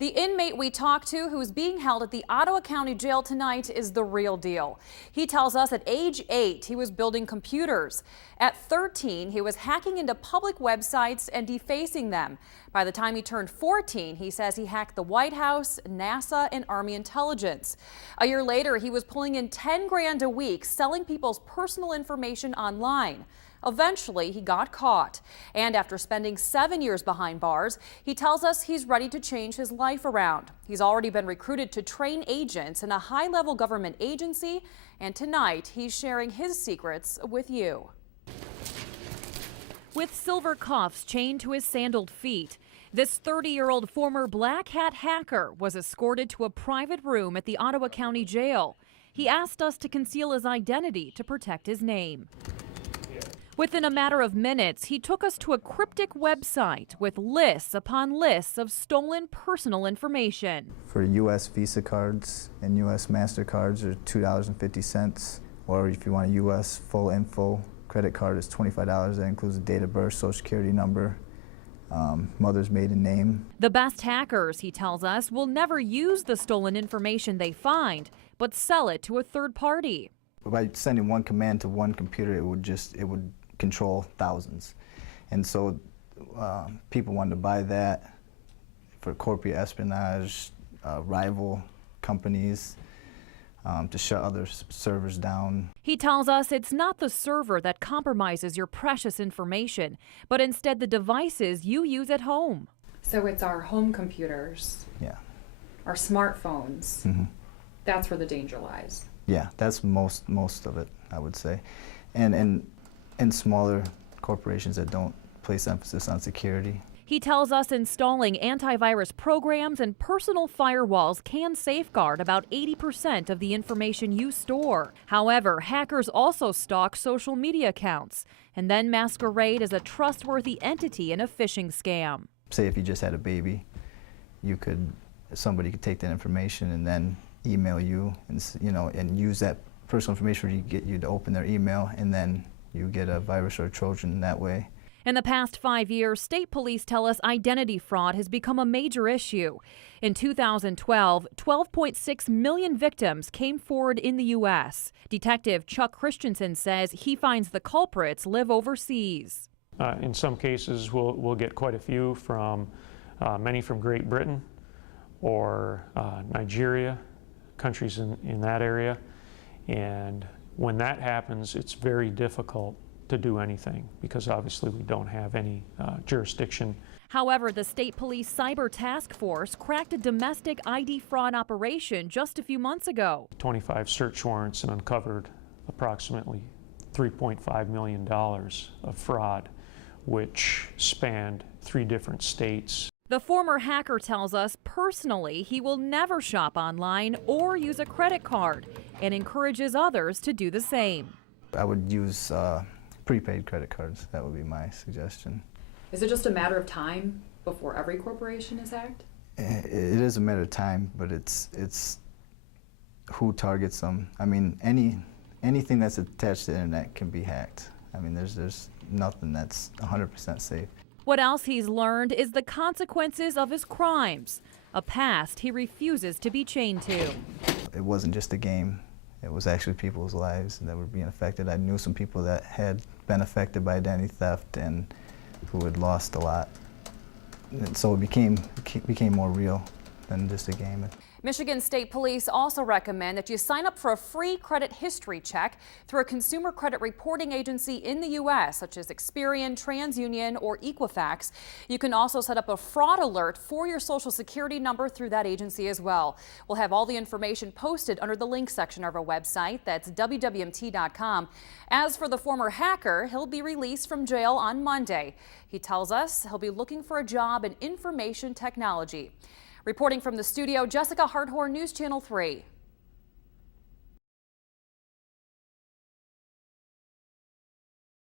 The inmate we talked to who is being held at the Ottawa County Jail tonight is the real deal. He tells us at age 8, he was building computers. At 13, he was hacking into public websites and defacing them. By the time he turned 14, he says he hacked the White House, NASA, and Army intelligence. A year later, he was pulling in 10 grand a week selling people's personal information online. Eventually, he got caught. And after spending 7 years behind bars, he tells us he's ready to change his life around. He's already been recruited to train agents in a high-level government agency. And tonight, he's sharing his secrets with you. With silver cuffs chained to his sandaled feet, this 30-year-old former black hat hacker was escorted to a private room at the Ottawa County Jail. He asked us to conceal his identity to protect his name. Within a matter of minutes, he took us to a cryptic website with lists upon lists of stolen personal information. For U.S. Visa cards and U.S. MasterCards are $2.50, or if you want a U.S. full info credit card, it's $25. That includes a date of birth, social security number, mother's maiden name. The best hackers, he tells us, will never use the stolen information they find, but sell it to a third party. By sending one command to one computer, it would control thousands. And so people wanted to buy that for corporate espionage, rival companies, to shut other servers down. He tells us it's not the server that compromises your precious information, but instead the devices you use at home. So it's our home computers, yeah, our smartphones. Mm-hmm. That's where the danger lies. Yeah, that's most of it, I would say. And smaller corporations that don't place emphasis on security. He tells us installing antivirus programs and personal firewalls can safeguard about 80% of the information you store. However, hackers also stalk social media accounts and then masquerade as a trustworthy entity in a phishing scam. Say if you just had a baby, somebody could take that information and then email you and use that personal information to get you to open their email, and then you get a virus or a Trojan that way. In the past 5 years, state police tell us identity fraud has become a major issue. In 2012, 12.6 million victims came forward in the U.S. Detective Chuck Christensen says he finds the culprits live overseas. In some cases, we'll get quite a few from many from Great Britain or Nigeria, countries in that area. And when that happens, it's very difficult to do anything because obviously we don't have any jurisdiction. However, the State Police Cyber Task Force cracked a domestic ID fraud operation just a few months ago. 25 search warrants and uncovered approximately $3.5 million of fraud, which spanned 3 different states. The former hacker tells us personally he will never shop online or use a credit card and encourages others to do the same. I would use prepaid credit cards. That would be my suggestion. Is it just a matter of time before every corporation is hacked? It is a matter of time, but it's who targets them. I mean, anything that's attached to the internet can be hacked. I mean, there's nothing that's 100% safe. What else he's learned is the consequences of his crimes, a past he refuses to be chained to. It wasn't just a game. It was actually people's lives that were being affected. I knew some people that had been affected by identity theft and who had lost a lot. And so it became more real than just a game. Michigan State Police also recommend that you sign up for a free credit history check through a consumer credit reporting agency in the U.S., such as Experian, TransUnion, or Equifax. You can also set up a fraud alert for your Social Security number through that agency as well. We'll have all the information posted under the link section of our website. That's WWMT.com. As for the former hacker, he'll be released from jail on Monday. He tells us he'll be looking for a job in information technology. Reporting from the studio, Jessica Harthorn, News Channel 3.